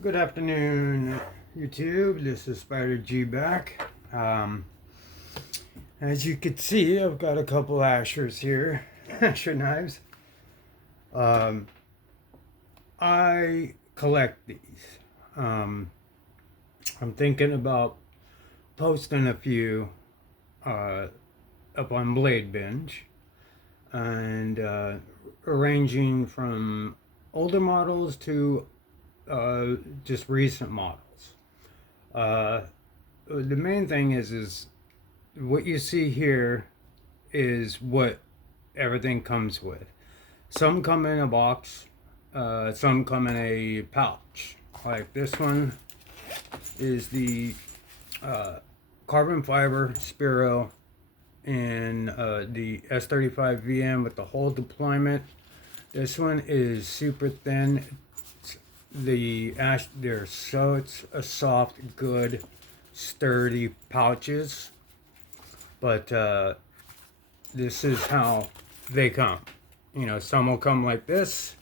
Good afternoon, YouTube. This is Spider G back. As you can see, I've got a couple ashers here, asher knives. Um, I collect these. Um, I'm thinking about posting a few uh, up on Bladebinge and arranging from older models to just recent models. Uh, the main thing is what you see here is what everything comes with. Some come in a box, some come in a pouch. Like this one is the carbon fiber Spiro in the S35 VM with the whole deployment. This one is super thin. The ash, it's a soft, good, sturdy pouches. But this is how they come. You know, some will come like this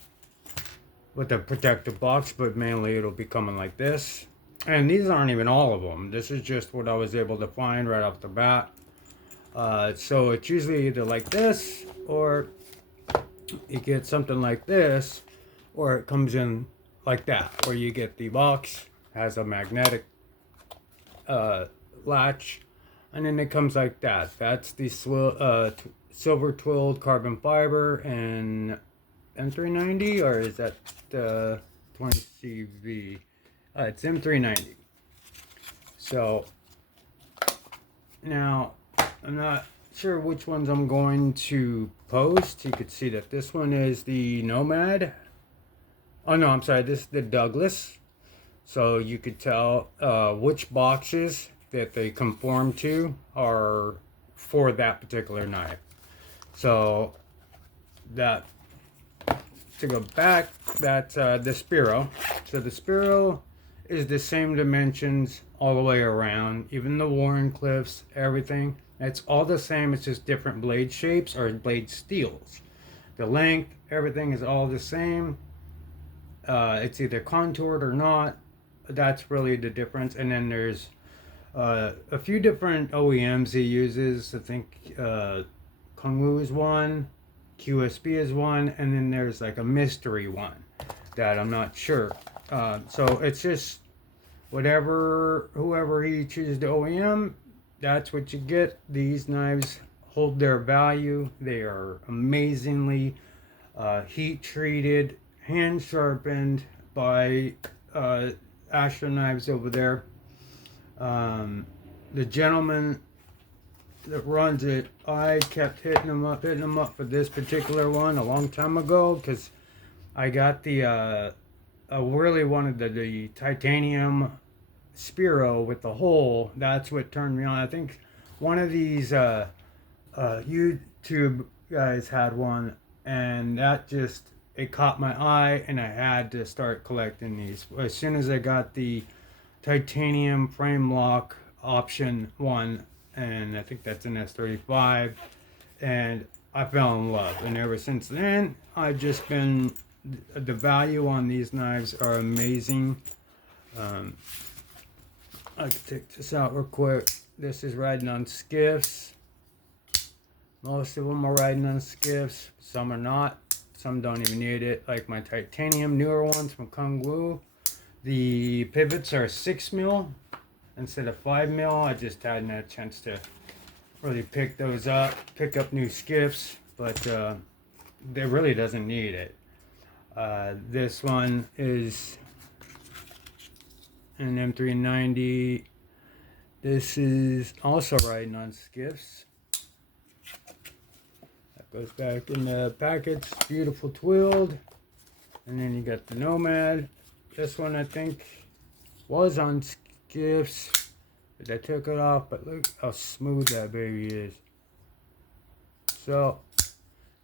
with a protective box, but mainly it'll be coming like this. And these aren't even all of them. This is just what I was able to find right off the bat. So it's usually either like this, or you get something like this, or it comes in like that, where you get the box, has a magnetic latch, and then it comes like that. That's the silver twilled carbon fiber and M390, or is that 20CV? It's M390. So now I'm not sure which ones I'm going to post. You could see that this one is the Nomad. Oh no, I'm sorry, this is the Douglas. So you could tell which boxes that they conform to are for that particular knife. So that, to go back, that's the Spiro. So the Spiro is the same dimensions all the way around, even the Warren Cliffs, everything. It's all the same, it's just different blade shapes or blade steels. The length, everything is all the same. It's either contoured or not. That's really the difference. And then there's a few different OEMs he uses. I think Kongwu is one, QSB is one, and then there's like a mystery one that I'm not sure. So it's just whoever he chooses the OEM, that's what you get. These knives hold their value. They are amazingly heat treated, hand sharpened by Asher knives over there. The gentleman that runs it, I kept hitting him up for this particular one a long time ago, because I got I really wanted the titanium Spiro with the hole. That's what turned me on. I think one of these YouTube guys had one, and that just, it caught my eye, and I had to start collecting these. As soon as I got the titanium frame lock option one, and I think that's an S35, and I fell in love. And ever since then, I've just been, the value on these knives are amazing. I can take this out real quick. This is riding on skiffs. Most of them are riding on skiffs. Some are not. Some don't even need it. Like my titanium newer ones from Kongwu. The pivots are 6 mil instead of 5 mil. I just hadn't had a chance to really pick those up, pick up new skiffs, but it really doesn't need it. This one is an M390. This is also riding on skiffs. That goes back in the package. Beautiful twilled. And then you got the Nomad. This one I think was on skiffs, but I took it off. But look how smooth that baby is. So it's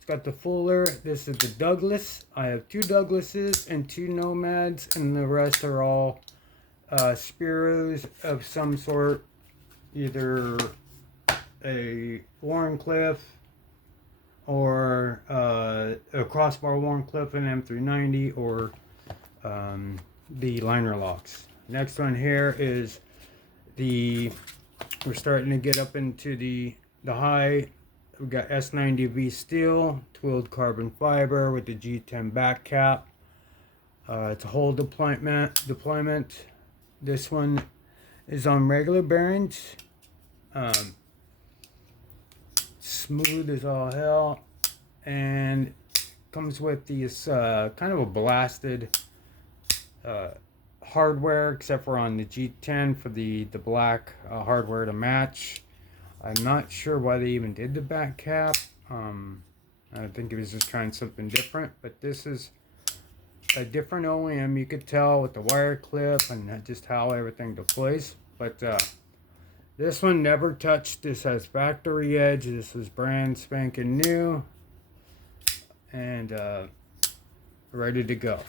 got the Fuller. This is the Douglas. I have 2 Douglases and 2 Nomads, and the rest are all Spiros of some sort, either a Warncliffe or a crossbar Warncliffe and M390, or the liner locks. Next one here is we're starting to get up into the high. We got S90V steel, twilled carbon fiber with the G10 back cap. It's a whole deployment. This one is on regular bearings. Smooth as all hell, and comes with this kind of a blasted hardware, except for on the G10 for the black hardware to match. I'm not sure why they even did the back cap. I think it was just trying something different, but this is a different OEM. You could tell with the wire clip and just how everything deploys. But this one never touched. This has factory edge. This was brand spanking new and ready to go.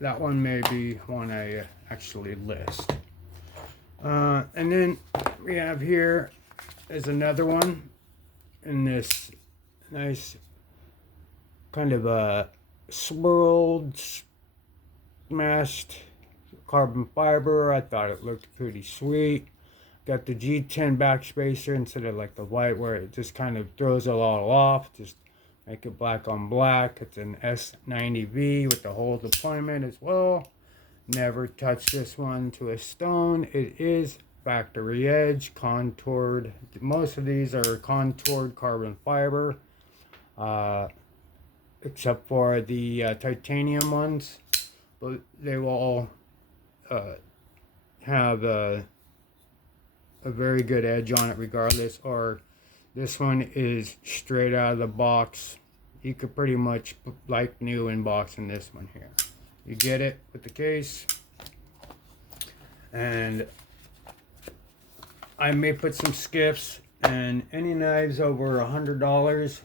That one may be one I actually list. And then we have here is another one in this nice kind of a swirled, smashed carbon fiber. I thought it looked pretty sweet. Got the G10 backspacer instead of like the white where it just kind of throws it all off. Just make it black on black. It's an S90V with the whole deployment as well. Never touched this one to a stone. It is factory edge, contoured. Most of these are contoured carbon fiber, except for the titanium ones. But they will all have a very good edge on it regardless. Or this one is straight out of the box. You could pretty much like new unboxing this one here. You get it with the case, and I may put some skips, and any knives over $100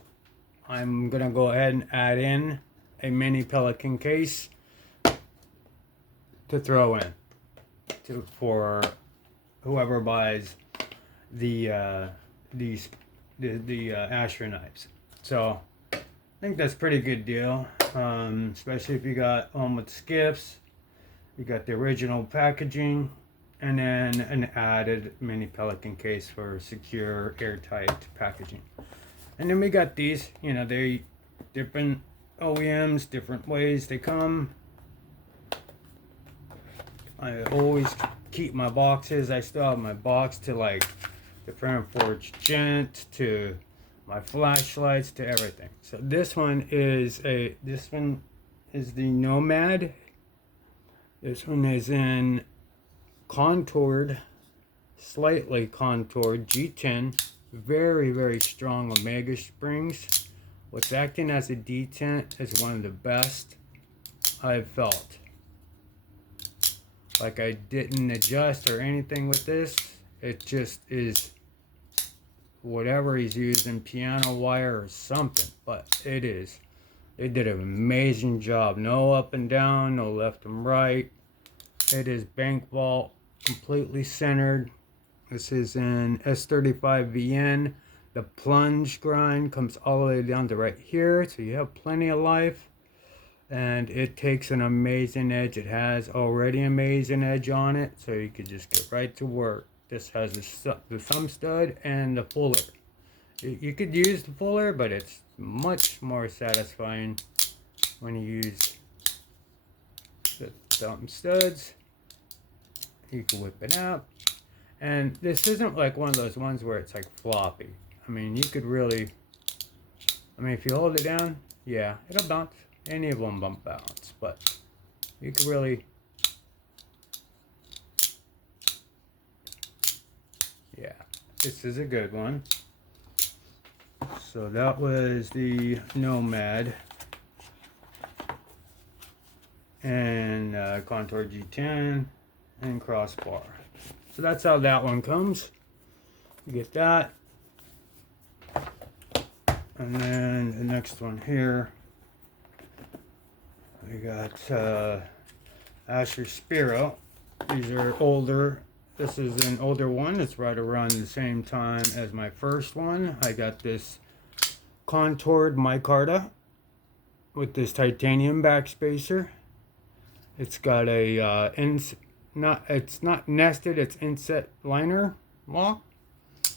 I'm gonna go ahead and add in a mini Pelican case to throw in for whoever buys the Asher knives. So I think that's a pretty good deal, especially if you got one with skips, you got the original packaging, and then an added mini Pelican case for secure, airtight packaging. And then we got these, you know, they different OEMs, different ways they come. I always keep my boxes. I still have my box to like the Front Forge Gent, to my flashlights, to everything. So this one is the Nomad. This one is in contoured, slightly contoured G10, very, very strong Omega springs. What's acting as a detent is one of the best I've felt. Like, I didn't adjust or anything with this. It just is whatever he's using, piano wire or something, but it is. They did an amazing job. No up and down, no left and right. It is bank vault, completely centered. This is in S35VN. The plunge grind comes all the way down to right here, so you have plenty of life. And it takes an amazing edge. It has already amazing edge on it, so you could just get right to work. This has the thumb stud and the fuller. You could use the fuller, but it's much more satisfying when you use the thumb studs. You can whip it out. And this isn't like one of those ones where it's like floppy. I mean, you could really, if you hold it down, yeah, it'll bounce. Any of them bounce, but you could really, yeah, this is a good one. So that was the Nomad and Contour G10 and crossbar. So that's how that one comes. You get that. And then the next one here, we got Asher Spiro. These are older. This is an older one. It's right around the same time as my first one. I got this contoured micarta with this titanium backspacer. It's got a it's not nested, it's inset liner lock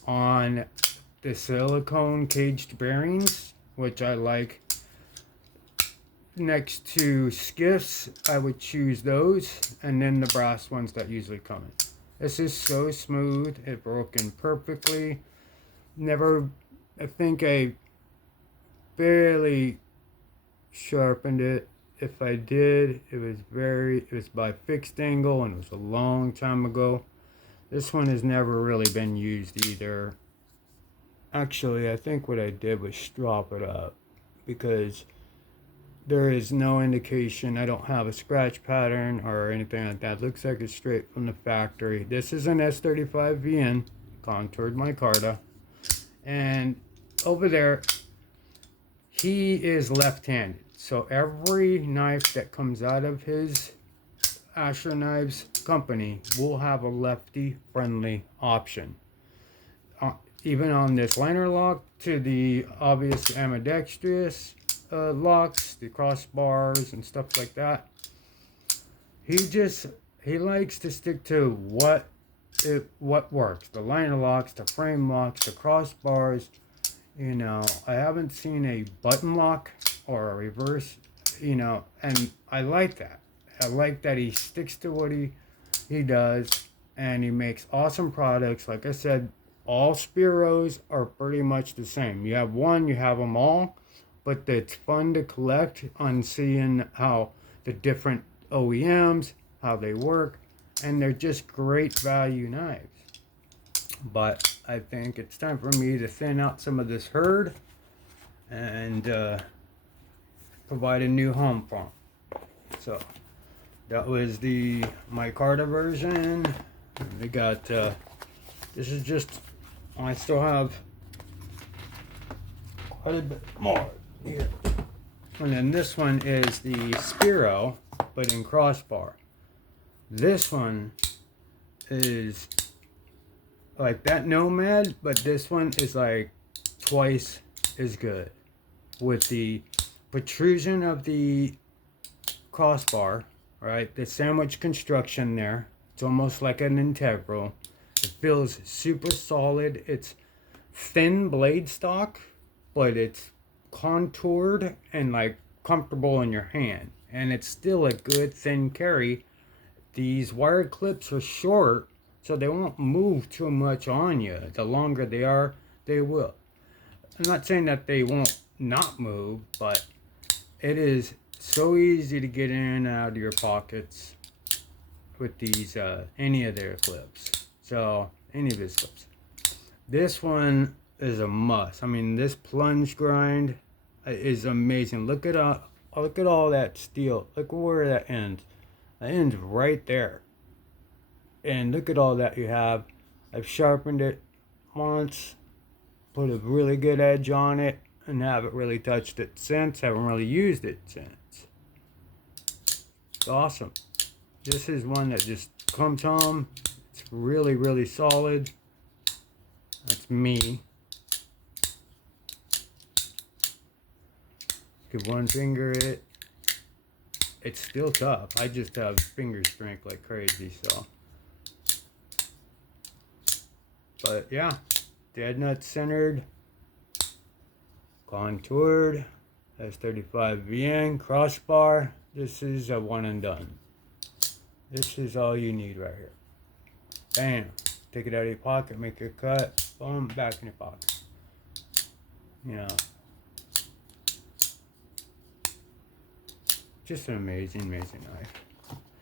on the silicone caged bearings, which I like. Next to skiffs, I would choose those, and then the brass ones that usually come in. This is so smooth, it broke in perfectly. Never, I think I barely sharpened it. If I did, it was by fixed angle, and it was a long time ago. This one has never really been used either. Actually, I think what I did was strop it up, because there is no indication. I don't have a scratch pattern or anything like that. It looks like it's straight from the factory. This is an S35VN, contoured micarta. And over there, he is left-handed. So every knife that comes out of his Asher Knives company will have a lefty-friendly option. Even on this liner lock to the obvious ambidextrous locks, the crossbars and stuff like that. He likes to stick to what works. The liner locks, the frame locks, the crossbars. You know, I haven't seen a button lock or a reverse. You know, and I like that. I like that he sticks to what he does, and he makes awesome products. Like I said, all Spiros are pretty much the same. You have one, you have them all. But it's fun to collect on seeing how the different OEMs, how they work, and they're just great value knives. But I think it's time for me to thin out some of this herd and provide a new home for them. So that was the micarta version. We got this is just, I still have quite a bit more. Yeah. And then this one is the Spiro, but in crossbar. This one is like that Nomad, but this one is like twice as good. With the protrusion of the crossbar, right? The sandwich construction there. It's almost like an integral. It feels super solid. It's thin blade stock, but it's contoured and like comfortable in your hand, and it's still a good thin carry. These wire clips are short, so they won't move too much on you. The longer they are, they will. I'm not saying that they won't not move, but it is so easy to get in and out of your pockets with these any of their clips. So any of his clips. This one is a must. I mean, this plunge grind is amazing. Look at all that steel. Look where that ends. That ends right there. And look at all that you have. I've sharpened it once, put a really good edge on it, and haven't really touched it since. Haven't really used it since. It's awesome. This is one that just comes home. It's really, really solid. That's me. Give one finger it. It's still tough. I just have finger strength like crazy, so. But yeah, dead nut centered, contoured, S35VN, crossbar. This is a one and done. This is all you need right here. Bam. Take it out of your pocket, make your cut, boom, back in your pocket. You know. Just an amazing, amazing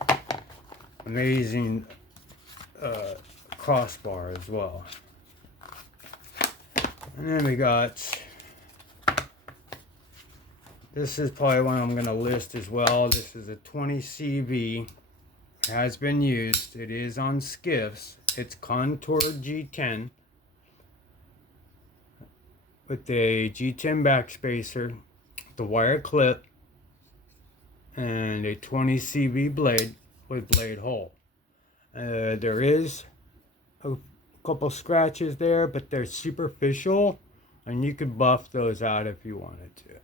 knife. Amazing crossbar as well. And then we got, this is probably one I'm going to list as well. This is a 20 CV. It has been used. It is on skiffs. It's contoured G10 with a G10 backspacer, the wire clip, and a 20 CV blade with blade hole. There is a couple scratches there, but they're superficial, and you could buff those out if you wanted to.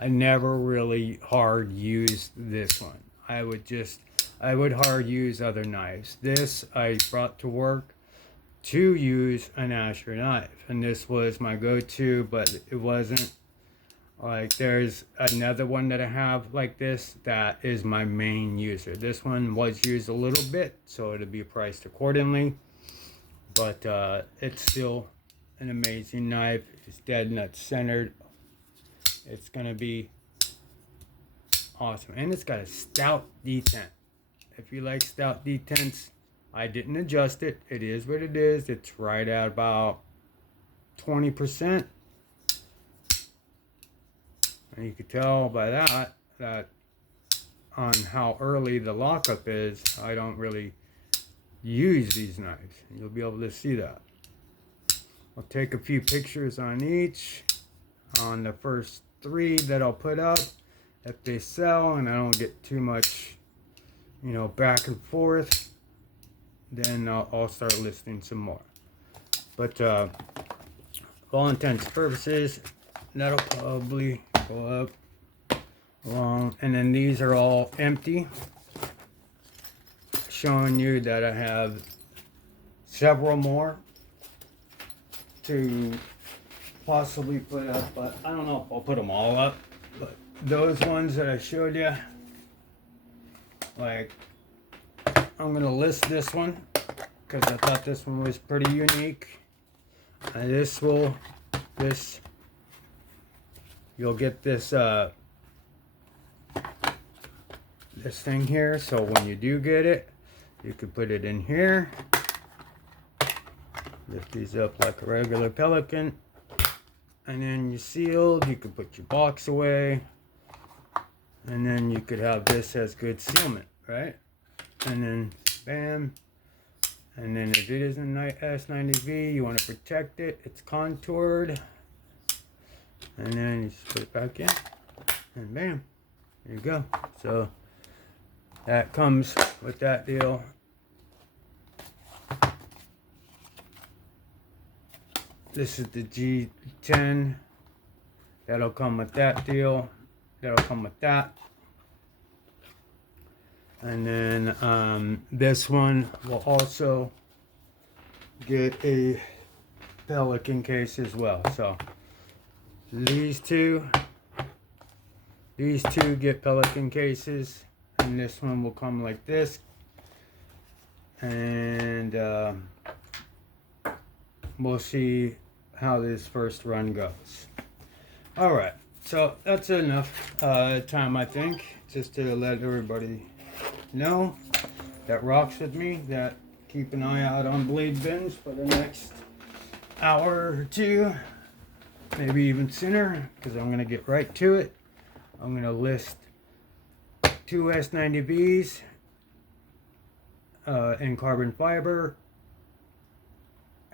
I never really hard used this one. I would just I would hard use other knives. This I brought to work to use an Asher knife, and this was my go-to, but it wasn't. Like, there's another one that I have like this that is my main user. This one was used a little bit, so it'll be priced accordingly, but it's still an amazing knife. It's dead nut centered. It's gonna be awesome, and it's got a stout detent. If you like stout detents, I didn't adjust it. It is what it is. It's right at about 20%. And you can tell by that on how early the lockup is, I don't really use these knives. You'll be able to see that. I'll take a few pictures on each, on the first 3 that I'll put up. If they sell and I don't get too much, you know, back and forth, then I'll start listing some more. But for all intents and purposes, that'll probably go up along. And then these are all empty, showing you that I have several more to possibly put up, but I don't know if I'll put them all up. But those ones that I showed you, like, I'm gonna list this one because I thought this one was pretty unique. And you'll get this this thing here, so when you do get it, you can put it in here. Lift these up like a regular Pelican, and then you're sealed. You can put your box away, and then you could have this as good sealment, right? And then bam. And then if it is a S90V, you want to protect it. It's contoured, and then you just put it back in, and bam, there you go. So that comes with that deal. This is the G10. That'll come with that deal. That'll come with that. And then this one will also get a Pelican case as well. So these two get Pelican cases, and this one will come like this. And we'll see how this first run goes. All right, so that's enough time, I think, just to let everybody know that rocks with me, that keep an eye out on Bladebinge for the next hour or 2, maybe even sooner, because I'm going to get right to it. I'm going to list 2 S90Vs in carbon fiber,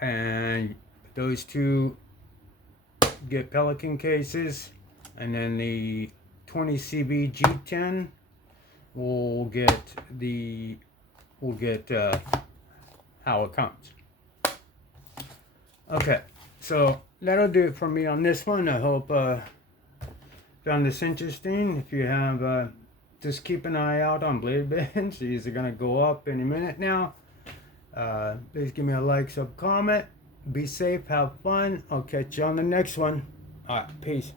and those 2 get Pelican cases, and then the 20CB G10 will get how it comes. Okay, so that'll do it for me on this one. I hope found this interesting. If you have, just keep an eye out on Bladebinge. These are gonna go up any minute now. Please give me a like, sub, comment. Be safe, have fun. I'll catch you on the next one. All right, peace.